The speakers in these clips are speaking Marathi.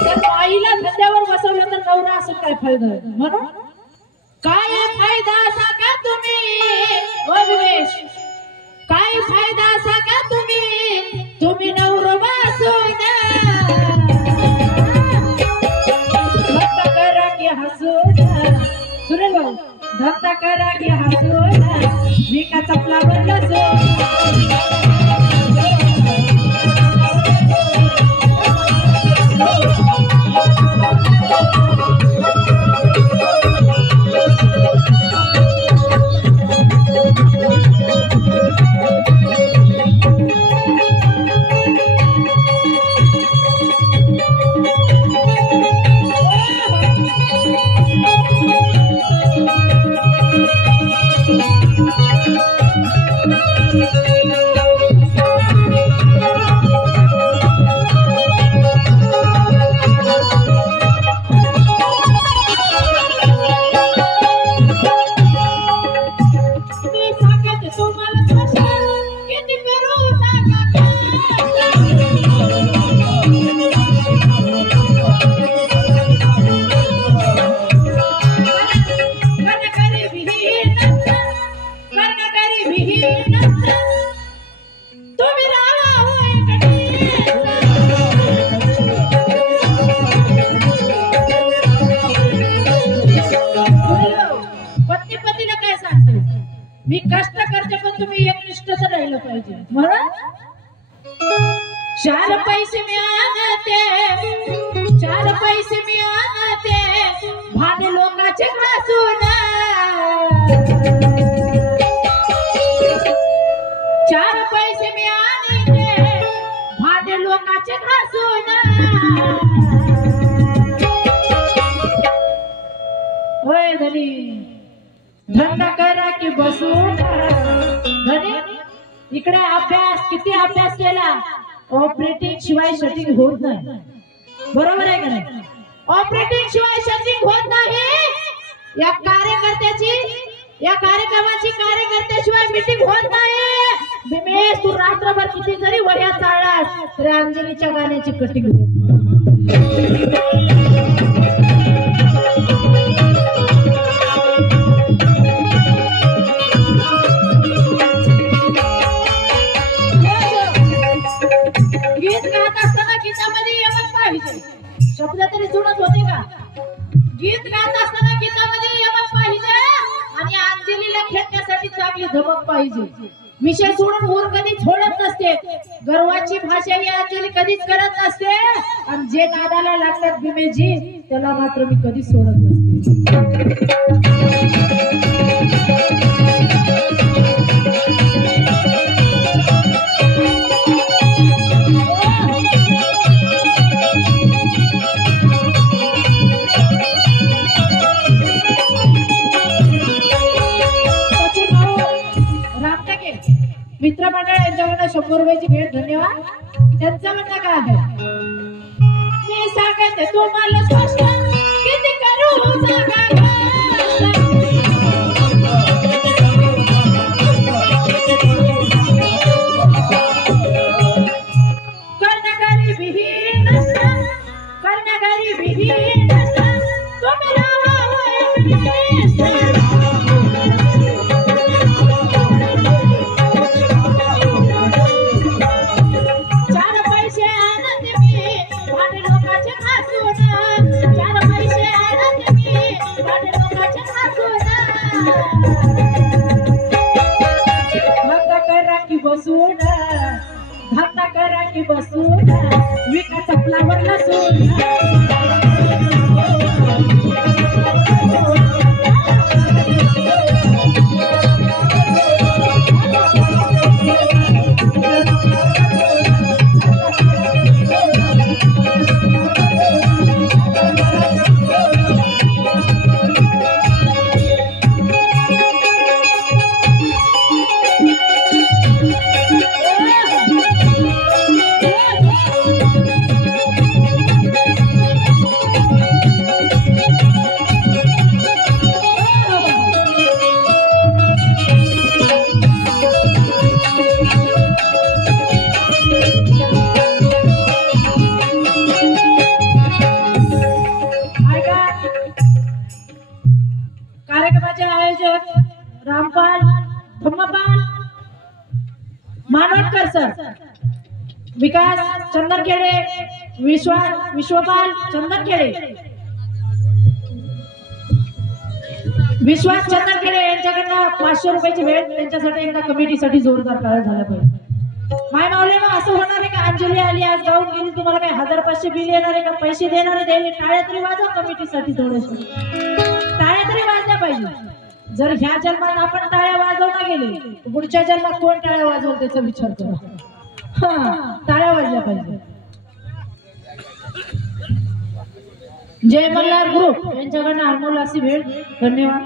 तर बाईला धंद्यावर बसवलं तर नवरा असं काय फायदा आहे म्हणून काय फायदा असा का तुम्ही विवेश काय फायदा असा का तुम्ही नवरा बसवून धंदा करा की हसून सुरेल भाऊ धंदा करा की हसून मी का चपला बनलो मी कष्ट करते पण तुम्ही एकनिष्ठच राहिलं पाहिजे म्हणून चार पैसे मिळाले भांडे लोकांचे घासून चार पैसे मिळाले भांडे लोकांचे घासून होय धनी धंदा करा की बसून धनी इकडे अभ्यास किती अभ्यास केला ऑपरेटिंग शिवाय शटिंग होत नाही बरोबर आहे का नाही ऑपरेटिंग शिवाय शटिंग होत नाही या कार्यक्रमाची कार्यकर्त्याशिवाय मीटिंग होत नाही बिमेश तू रात्रभर किती जरी वह्या चाळलास तरी अंजलीच्या गाण्याची कटिंग शब्द तरी जुळत होते का गीत गात असताना गीतामध्ये यमक पाहिजे आणि अंजलीला खेळण्यासाठी चांगली धमक पाहिजे विषय सोडून ऊर कधी सोडत नसते गर्वाची भाषा ही अंजली कधीच करत नसते आणि जे नादाला लागतात भीमेजी त्याला मात्र मी कधीच सोडत नसते मित्रमंडळ यांच्याकडे 100 रुपयाची भेट धन्यवाद त्यांचं म्हणणं काय आहे मी सांगते तुम्हाला स्पष्ट किती करू कर्णकारी विहीन तुम्ही धंदा करा की बसून विका चपलावर नसून विकास चंदनखेडे, विश्वपाल चंदनखेडे, विश्वास चंदनखेडे यांच्याकडनं 500 रुपयाची भेट. त्यांच्यासाठी एकदा कमिटीसाठी जोरदार टाळ्या झाल्या पाहिजे. माय माऊलीनो असं होणार आहे का अंजली आली आज गाऊन गेली तुम्हाला काय 1500 बिल येणार आहे का? पैसे देणार आहे? टाळ्या तरी वाजव कमिटीसाठी, थोडेसे टाळ्या तरी वाजल्या पाहिजे. जर ह्या जन्मात आपण टाळ्या वाजवता गेले पुढच्या जन्मात कोण टाळ्या वाजवल त्याचा विचार करा. टाळ्या वाजल्या पाहिजे. जय मल्हार ग्रुप यांच्याकडनं अनमोल अशी भेट. धन्यवाद.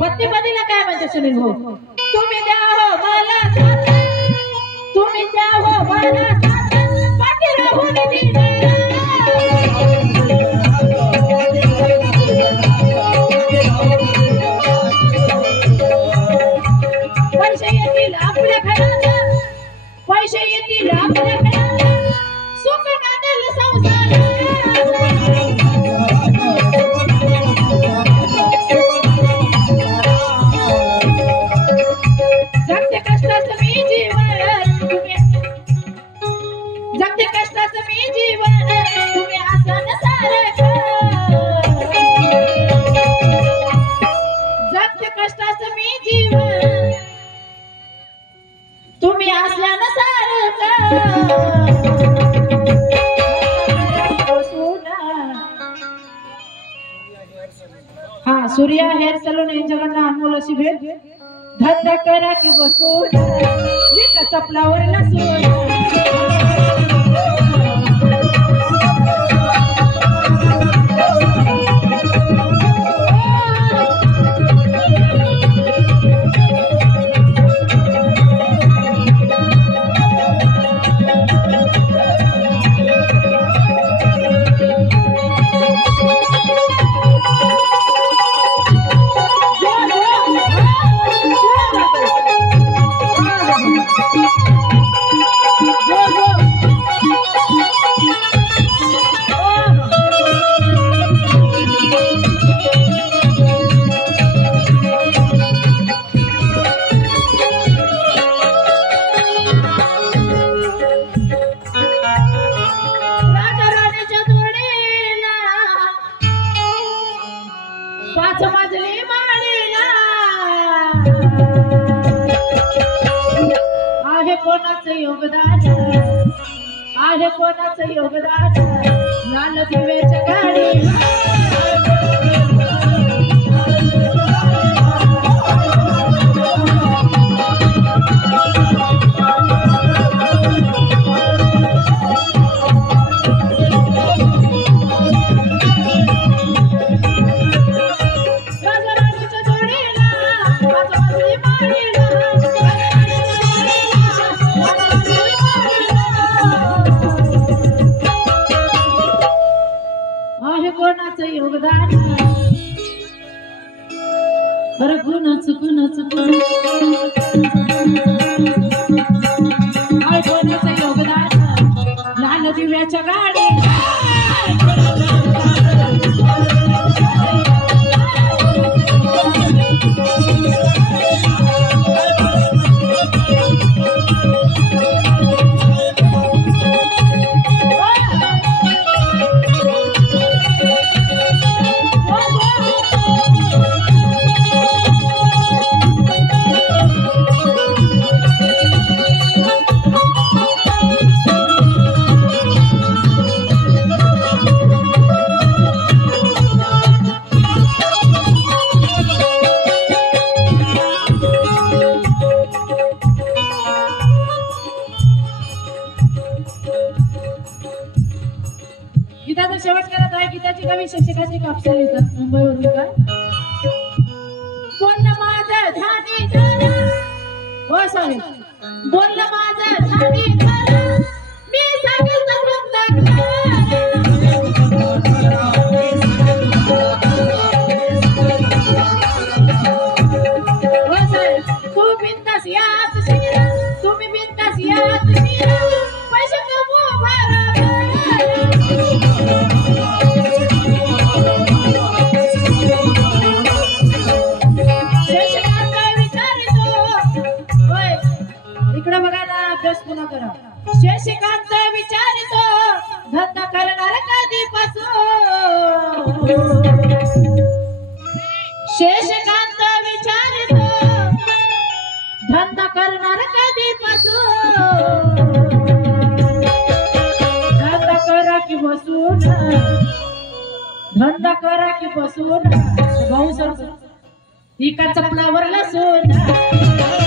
पत्नी पतीला काय म्हणते सुनील भाऊ? तुम्ही द्या हो मला साथ, तुम्ही द्या हो मला साथ, पाठी राहून दिले. पैसे येतील आपल्या घरात, पैसे येतील आपल्या घरात, सुख नांदेल संसार. जगते कष्टाचं मी जीवन, जगते कष्टाचं मी जीवन, तुम्ही आसन सारखं. जगते कष्टाचं मी जीवन, तुम्ही असल्यानं सारखं. हा सूर्या हेअर सलून यांच्याकडनं अनमोल अशी भेट. धंदा करा की बसून विक चपलावर नसून. कोणाचं योगदान आहे, कोणाचं योगदान लाल दिव्याच्या गाडी. कोणाचं योगदान बरं कोणाचं योगदान लाल दिव्याच्या गाडी. गीताचा शेवट करत आहे. गीताची कवी शिक्षकाची कापसा लिहितात मुंबईवरून. का बोललं माझं झाली झालं, हो साहेब बोललं माझं झाली झालं, मी सांगेल तर हो साहेब तू बिंदास यात शिरा, तुम्ही बिंदास यात शिरा, पैसे कमवू भारत. इकडे अभ्यास पुन्हा करा. शशिकांत विचारतो धंदा करणार कधीपासून. शशिकांत विचारतो धंदा करणार कधीपासून. धंदा करा की बसून, धंदा करा की बसून. भाऊ सर एका चपलावर लसून.